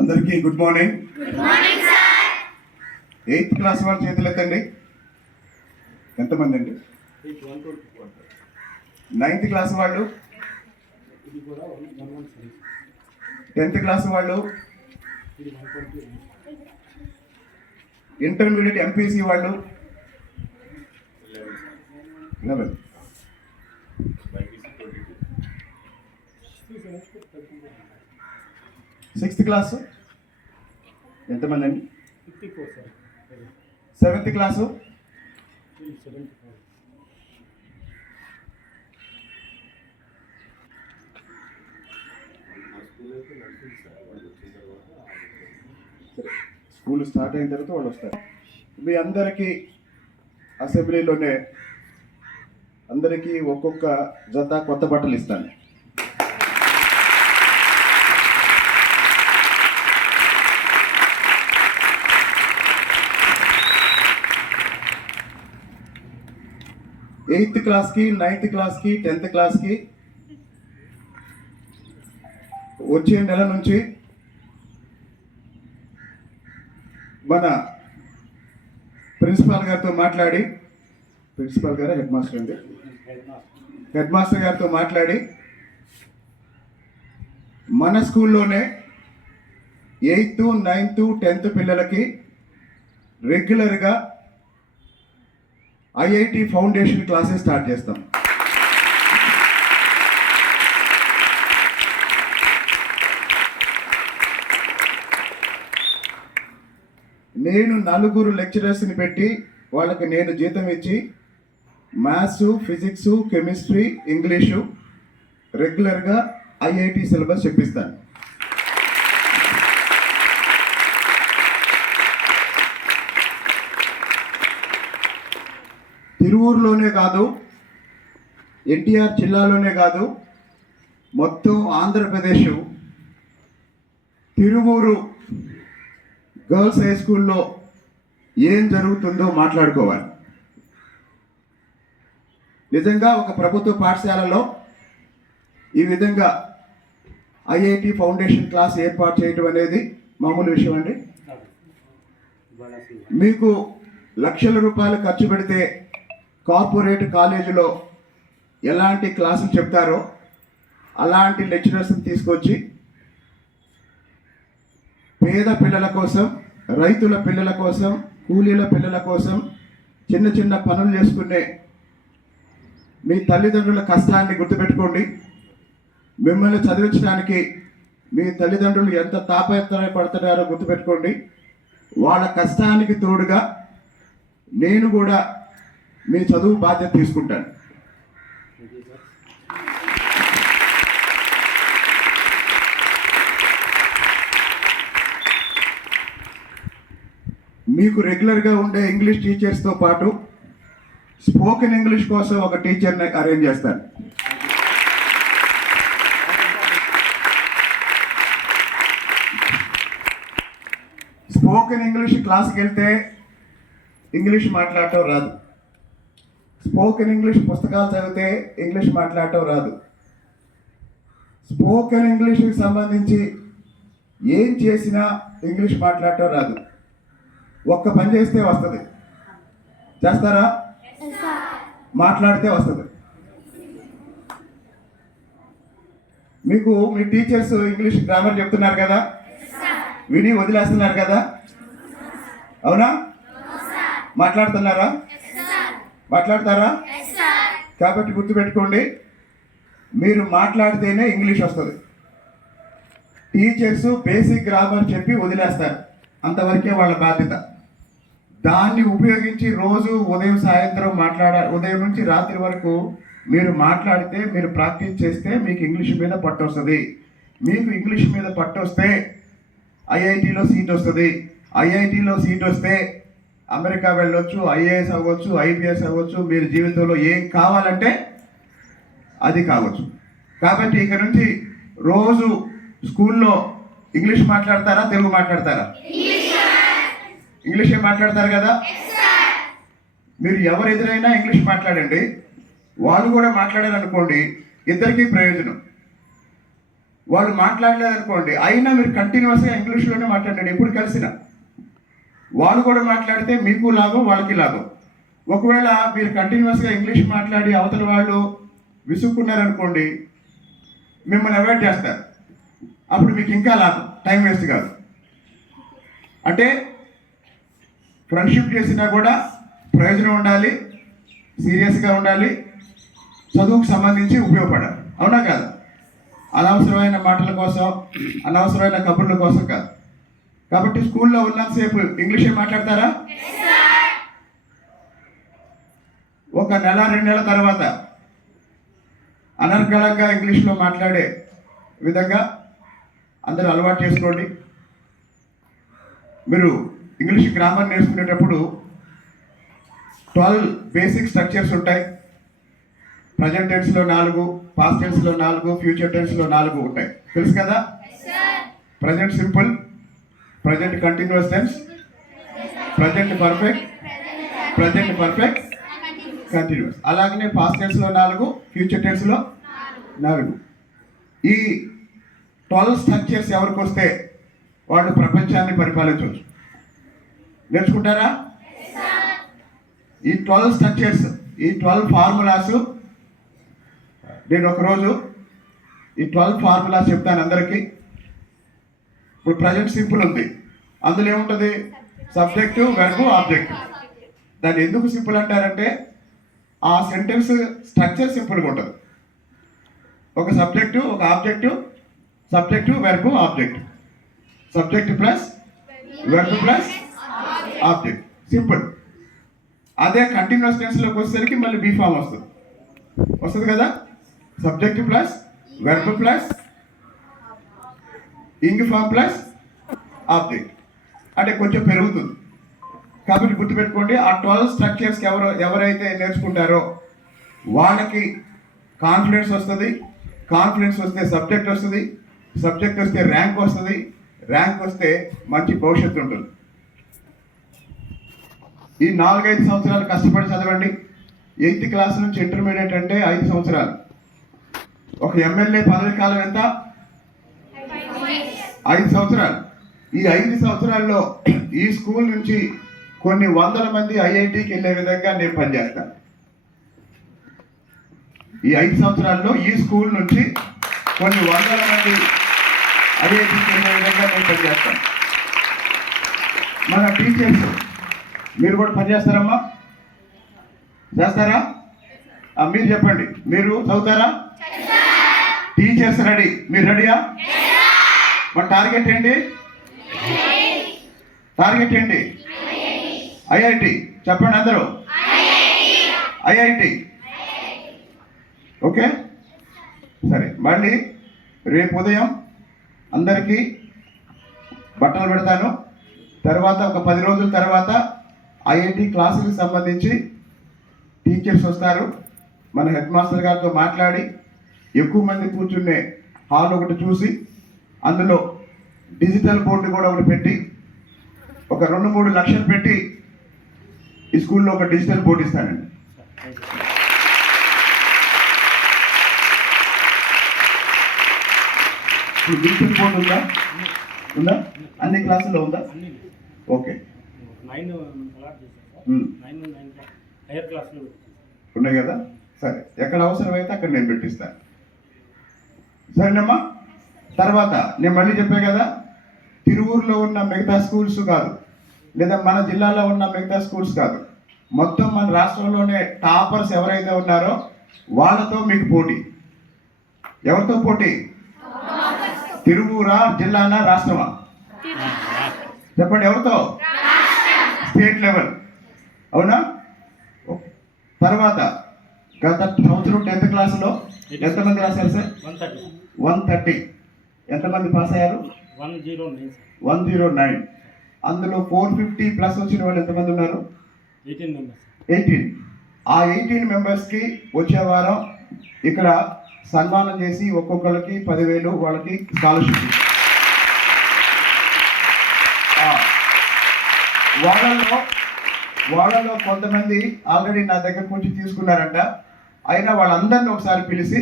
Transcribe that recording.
అందరికీ good morning. Good morning sir. 8th class వాళ్ళు చేతులు ఎత్తండి. ఎంతమంది అండి? 9th క్లాస్ వాళ్ళు, 10th క్లాస్ వాళ్ళు, ఇంటర్మీడియట్ ఎంపీసీ వాళ్ళు 11, 6th క్లాసు ఎంతమంది అండి? 7th క్లాసు, 'స్కూల్ స్టార్ట్ అయిన తర్వాత వాళ్ళు వస్తారు. మీ అందరికీ అసెంబ్లీలోనే అందరికీ ఒక్కొక్క జత కొత్త బట్టలు ఇస్తాను. ఎయిత్ క్లాస్కి, 9th క్లాస్కి, 10th క్లాస్కి వచ్చే నెల నుంచి మన ప్రిన్సిపాల్ గారితో మాట్లాడి, ప్రిన్సిపాల్ గారు హెడ్ మాస్టర్ అండి, హెడ్ మాస్టర్ గారితో మాట్లాడి మన స్కూల్లోనే 8th, 9th, 10th పిల్లలకి రెగ్యులర్గా ఐఐటి ఫౌండేషన్ క్లాసెస్ స్టార్ట్ చేస్తాం. నేను 4 లెక్చరర్స్ని పెట్టి వాళ్ళకి నేను జీతం ఇచ్చి మ్యాథ్స్, ఫిజిక్స్, కెమిస్ట్రీ, ఇంగ్లీషు రెగ్యులర్గా ఐఐటి సిలబస్ చెప్పిస్తాను. తిరువూరులోనే కాదు, ఎన్టీఆర్ జిల్లాలోనే కాదు, మొత్తం ఆంధ్రప్రదేశ్ తిరువూరు గర్ల్స్ హై స్కూల్లో ఏం జరుగుతుందో మాట్లాడుకోవాలి. నిజంగా ఒక ప్రభుత్వ పాఠశాలలో ఈ విధంగా ఐఐటి ఫౌండేషన్ క్లాస్ ఏర్పాటు చేయడం అనేది మామూలు విషయం అండి. మీకు లక్షల రూపాయలు ఖర్చు పెడితే కార్పొరేట్ కాలేజీలో ఎలాంటి క్లాసులు చెప్తారో అలాంటి లెక్చరర్స్ని తీసుకొచ్చి పేద పిల్లల కోసం, రైతుల పిల్లల కోసం, కూలీల పిల్లల కోసం, చిన్న చిన్న పనులు చేసుకునే మీ తల్లిదండ్రుల కష్టాన్ని గుర్తుపెట్టుకోండి. మిమ్మల్ని చదివించడానికి మీ తల్లిదండ్రులు ఎంత తాపత్రయపడుతున్నారో గుర్తుపెట్టుకోండి. వాళ్ళ కష్టానికి తోడుగా నేను కూడా మీ చదువు బాధ్యత తీసుకుంటాను. మీకు రెగ్యులర్గా ఉండే ఇంగ్లీష్ టీచర్స్తో పాటు స్పోకెన్ ఇంగ్లీష్ కోసం ఒక టీచర్ని అరేంజ్ చేస్తాను. స్పోకెన్ ఇంగ్లీష్ క్లాస్కి వెళ్తే ఇంగ్లీష్ మాట్లాడటం రాదు. స్పోకెన్ ఇంగ్లీష్ పుస్తకాలు చదివితే ఇంగ్లీష్ మాట్లాడటం రాదు. స్పోకెన్ ఇంగ్లీష్కి సంబంధించి ఏం చేసినా ఇంగ్లీష్ మాట్లాడటం రాదు. ఒక్క పని చేస్తే వస్తుంది. చేస్తారా? మాట్లాడితే వస్తుంది. మీకు మీ టీచర్స్ ఇంగ్లీష్ గ్రామర్ చెప్తున్నారు కదా, విని వదిలేస్తున్నారు కదా, అవునా? మాట్లాడుతున్నారా? మాట్లాడతారా? కాబట్టి గుర్తుపెట్టుకోండి, మీరు మాట్లాడితేనే ఇంగ్లీష్ వస్తుంది. టీచర్స్ బేసిక్ గ్రామర్ చెప్పి వదిలేస్తారు, అంతవరకే వాళ్ళ బాధ్యత. దాన్ని ఉపయోగించి రోజు ఉదయం సాయంత్రం ఉదయం నుంచి రాత్రి వరకు మీరు మాట్లాడితే, మీరు ప్రాక్టీస్ చేస్తే మీకు ఇంగ్లీష్ మీద పట్టు వస్తుంది. మీకు ఇంగ్లీష్ మీద పట్టు వస్తే ఐఐటిలో సీట్ వస్తుంది. ఐఐటిలో సీట్ వస్తే అమెరికా వెళ్ళొచ్చు, ఐఏఎస్ అవ్వచ్చు, ఐపీఎస్ అవ్వచ్చు, మీరు జీవితంలో ఏం కావాలంటే అది కావచ్చు. కాబట్టి ఇక నుంచి రోజు స్కూల్లో ఇంగ్లీష్ మాట్లాడతారా, తెలుగు మాట్లాడతారా? ఇంగ్లీషే మాట్లాడతారు కదా. మీరు ఎవరు ఎదురైనా ఇంగ్లీష్ మాట్లాడండి, వాళ్ళు కూడా మాట్లాడారనుకోండి, ఇద్దరికీ ప్రయోజనం. వాళ్ళు మాట్లాడలేదనుకోండి, అయినా మీరు కంటిన్యూస్గా ఇంగ్లీష్లోనే మాట్లాడండి. ఎప్పుడు కలిసిన వాళ్ళు కూడా మాట్లాడితే మీకు లాభం, వాళ్ళకి లాభం. ఒకవేళ మీరు కంటిన్యూస్గా ఇంగ్లీష్ మాట్లాడి అవతల వాళ్ళు విసుక్కున్నారనుకోండి, మిమ్మల్ని అవాయిడ్ చేస్తారు. అప్పుడు మీకు ఇంకా లాభం, టైం వేస్ట్ కాదు. అంటే ఫ్రెండ్షిప్ చేసినా కూడా ప్రయోజనం ఉండాలి, సీరియస్గా ఉండాలి, చదువుకు సంబంధించి ఉపయోగపడాలి. అవునా కాదు? అనవసరమైన మాటల కోసం, అనవసరమైన కబుర్ల కోసం కాదు. కాబట్టి స్కూల్లో ఉన్నంతసేపు ఇంగ్లీషే మాట్లాడతారా? ఒక నెల 2 నెలల తర్వాత అనర్గళంగా ఇంగ్లీష్లో మాట్లాడే విధంగా అందరూ అలవాటు చేసుకోండి. మీరు ఇంగ్లీష్ గ్రామర్ నేర్చుకునేటప్పుడు 12 బేసిక్ స్ట్రక్చర్స్ ఉంటాయి. ప్రజెంట్ టెన్స్లో 4, పాస్ట్ టెన్స్లో 4, ఫ్యూచర్ టెన్స్లో 4 ఉంటాయి. తెలుసు కదా? Present simple, present continuous tense, present perfect, present perfect continuous. అలాగనే పాస్ట్ టెన్స్లో 4, ఫ్యూచర్ టెన్స్లో 4. ఈ 12 స్ట్రక్చర్స్ ఎవరికి వస్తే వాళ్ళు ప్రపంచాన్ని పరిపాలించవచ్చు. నేర్చుకుంటారా? ఈ 12 స్ట్రక్చర్స్, ఈ 12 ఫార్ములాస్ నేను ఒకరోజు ఈ 12 ఫార్ములాస్ చెప్తాను అందరికీ. ఇప్పుడు ప్రజెంట్ సింపుల్ ఉంది, అందులో ఏముంటుంది? Subject, verb, object. దాన్ని ఎందుకు సింపుల్ అంటారంటే ఆ సెంటెన్స్ స్ట్రక్చర్ సింపుల్గా ఉంటుంది. ఒక సబ్జెక్టు, ఒక object, subject, verb, object, subject plus verb plus object, simple. అదే కంటిన్యూస్ టెన్స్లోకి వచ్చేసరికి మళ్ళీ బీ ఫామ్ వస్తుంది కదా. Subject plus verb plus ing form plus object, అంటే కొంచెం పెరుగుతుంది. కాబట్టి గుర్తుపెట్టుకోండి, ఆ 12 స్ట్రక్చర్స్కి ఎవరైతే నేర్చుకుంటారో వాళ్ళకి కాన్ఫిడెన్స్ వస్తుంది. కాన్ఫిడెన్స్ వస్తే సబ్జెక్ట్ వస్తుంది, సబ్జెక్ట్ వస్తే ర్యాంక్ వస్తుంది, ర్యాంక్ వస్తే మంచి భవిష్యత్తు ఉంటుంది. ఈ 4-5 సంవత్సరాలు కష్టపడి చదవండి. 8th క్లాస్ నుంచి ఇంటర్మీడియట్ అంటే 5 సంవత్సరాలు. ఒక ఎమ్మెల్యే పదవి కాలం ఎంత? 5 సంవత్సరాలు. ఈ 5 సంవత్సరాల్లో ఈ స్కూల్ నుంచి కొన్ని వందల మంది ఐఐటికి వెళ్ళే విధంగా నేను పనిచేస్తాను. ఈ 5 సంవత్సరాల్లో ఈ స్కూల్ నుంచి కొన్ని వందల మంది ఐఐటికి వెళ్ళే విధంగా నేను పనిచేస్తాను. మన టీచర్స్ మీరు కూడా పనిచేస్తారమ్మా? చేస్తారా? మీరు చెప్పండి, మీరు చదువుతారా? టీచర్స్ రెడీ, మీరు రెడీయా? మన టార్గెట్ ఏంటి? టార్గెట్ ఏంటి? ఐఐటి. చెప్పండి అందరూ, ఐఐటి. ఓకే, సరే. మళ్ళీ రేపు ఉదయం అందరికీ బట్టలు పెడతాను. తర్వాత ఒక 10 రోజుల తర్వాత ఐఐటి క్లాసులకు సంబంధించి టీచర్స్ వస్తారు. మన హెడ్ మాస్టర్ గారితో మాట్లాడి ఎక్కువ మంది కూర్చునే హాల్ ఒకటి చూసి అందులో డిజిటల్ బోర్డు కూడా ఒకటి పెట్టి ఒక 2-3 లక్షలు పెట్టి ఈ స్కూల్లో ఒక డిజిటల్ బోర్డు ఇస్తానండి. ఇప్పుడు డిజిటల్ బోర్డు ఉందా? అన్ని క్లాసుల్లో ఉందా? ఓకే, ఉన్నాయి కదా. సరే, ఎక్కడ అవసరమైతే అక్కడ నేను పెట్టిస్తాను. సరేనమ్మా. తర్వాత నేను మళ్ళీ చెప్పా కదా, తిరువూరులో ఉన్న మిగతా స్కూల్స్ కాదు, లేదా మన జిల్లాలో ఉన్న మిగతా స్కూల్స్ కాదు, మొత్తం మన రాష్ట్రంలోనే టాపర్స్ ఎవరైతే ఉన్నారో వాళ్ళతో మీకు పోటీ. ఎవరితో పోటీ? తిరువూరా, జిల్లానా, రాష్ట్రమా? చెప్పండి, ఎవరితో? State level. అవునా? ఓకే. తర్వాత గత సంవత్సరం 10th క్లాసులో ఎంతమంది రాశారు సార్? 130. ఎంతమంది పాస్ అయ్యారు? 109. అందులో 450 ప్లస్ వచ్చిన వాళ్ళు ఎంతమంది ఉన్నారు? 18. ఆ 18 మెంబర్స్కి వచ్చే వారం ఇక్కడ సన్మానం చేసి ఒక్కొక్కరికి 10,000 వాళ్ళకి స్కాలర్షిప్. వాళ్ళలో కొంతమంది ఆల్రెడీ నా దగ్గరకు వచ్చి తీసుకున్నారంట. అయినా వాళ్ళందరినీ ఒకసారి పిలిచి